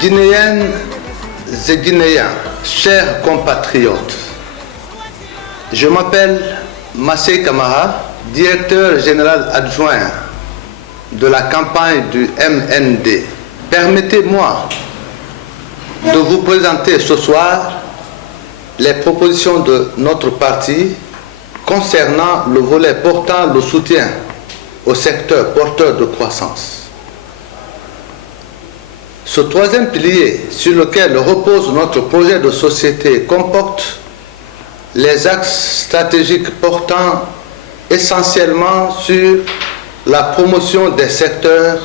Guinéennes et Guinéens, chers compatriotes, je m'appelle Massey Camara, directeur général adjoint de la campagne du MND. Permettez-moi de vous présenter ce soir les propositions de notre parti concernant le volet portant le soutien au secteur porteur de croissance. Ce troisième pilier sur lequel repose notre projet de société comporte les axes stratégiques portant essentiellement sur la promotion des secteurs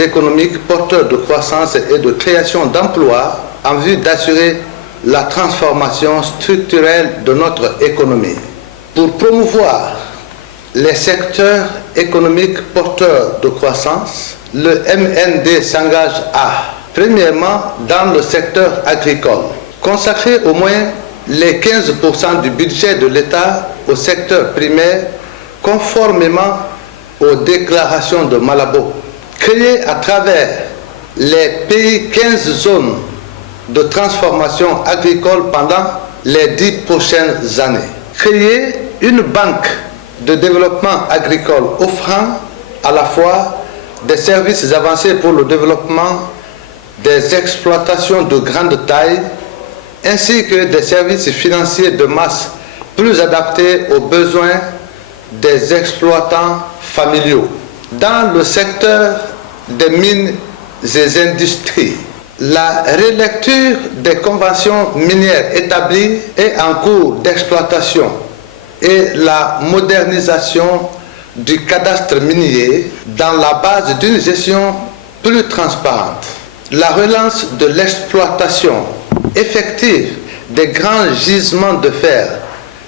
économiques porteurs de croissance et de création d'emplois en vue d'assurer la transformation structurelle de notre économie. Pour promouvoir les secteurs économiques porteurs de croissance, le MND s'engage à, premièrement, dans le secteur agricole, consacrer au moins les 15% du budget de l'État au secteur primaire conformément aux déclarations de Malabo. Créer à travers les pays 15 zones de transformation agricole pendant les 10 prochaines années. Créer une banque de développement agricole offrant à la fois des services avancés pour le développement des exploitations de grande taille ainsi que des services financiers de masse plus adaptés aux besoins des exploitants familiaux. Dans le secteur des mines et industries, la relecture des conventions minières établies et en cours d'exploitation et la modernisation du cadastre minier dans la base d'une gestion plus transparente. La relance de l'exploitation effective des grands gisements de fer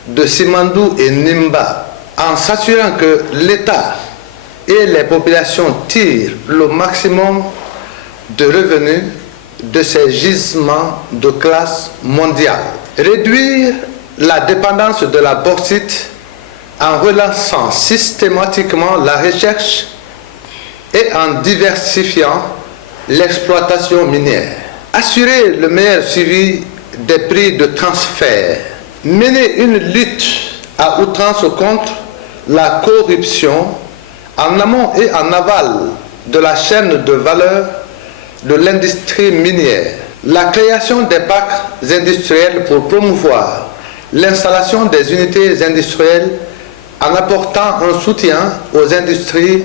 de Simandou et Nimba en s'assurant que l'État et les populations tirent le maximum de revenus de ces gisements de classe mondiale. Réduire la dépendance de la bauxite en relançant systématiquement la recherche et en diversifiant l'exploitation minière. Assurer le meilleur suivi des prix de transfert. Mener une lutte à outrance contre la corruption en amont et en aval de la chaîne de valeur de l'industrie minière. La création des parcs industriels pour promouvoir l'installation des unités industrielles en apportant un soutien aux industries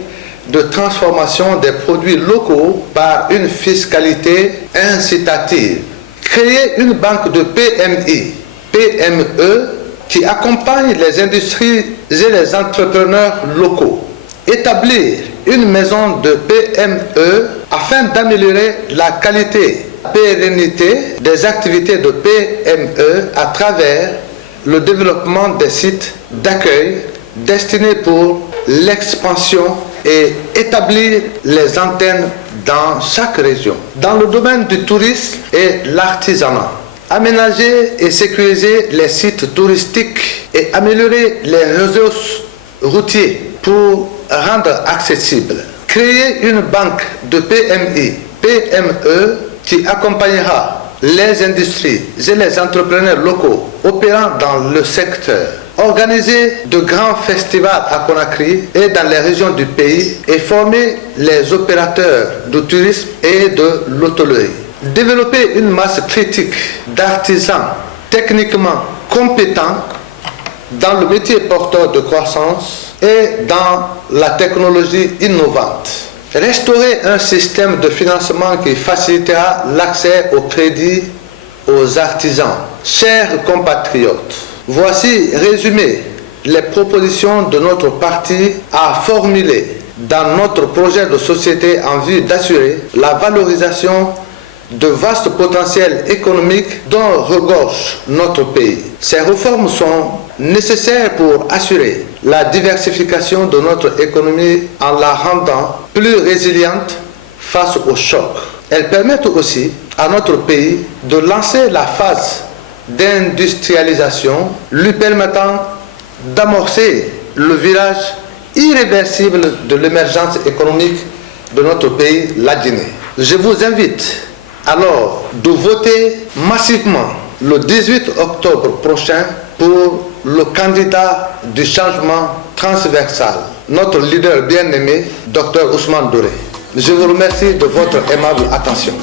de transformation des produits locaux par une fiscalité incitative. Créer une banque de PMI, PME qui accompagne les industries et les entrepreneurs locaux. Établir une maison de PME afin d'améliorer la qualité et la pérennité des activités de PME à travers le développement des sites d'accueil destinés pour l'expansion et établir les antennes dans chaque région. Dans le domaine du tourisme et l'artisanat, aménager et sécuriser les sites touristiques et améliorer les réseaux routiers pour rendre accessible. Créer une banque de PMI, PME qui accompagnera les industries et les entrepreneurs locaux opérant dans le secteur. Organiser de grands festivals à Conakry et dans les régions du pays et former les opérateurs du tourisme et de l'hôtellerie. Développer une masse critique d'artisans techniquement compétents dans le métier porteur de croissance et dans la technologie innovante. Restaurer un système de financement qui facilitera l'accès au crédit aux artisans. Chers compatriotes, voici résumé les propositions de notre parti à formuler dans notre projet de société en vue d'assurer la valorisation de vastes potentiels économiques dont regorge notre pays. Ces réformes sont nécessaires pour assurer la diversification de notre économie en la rendant plus résiliente face aux chocs. Elles permettent aussi à notre pays de lancer la phase d'industrialisation lui permettant d'amorcer le virage irréversible de l'émergence économique de notre pays, la Guinée. Je vous invite alors de voter massivement le 18 octobre prochain pour le candidat du changement transversal, notre leader bien-aimé, Dr Ousmane Doré. Je vous remercie de votre aimable attention.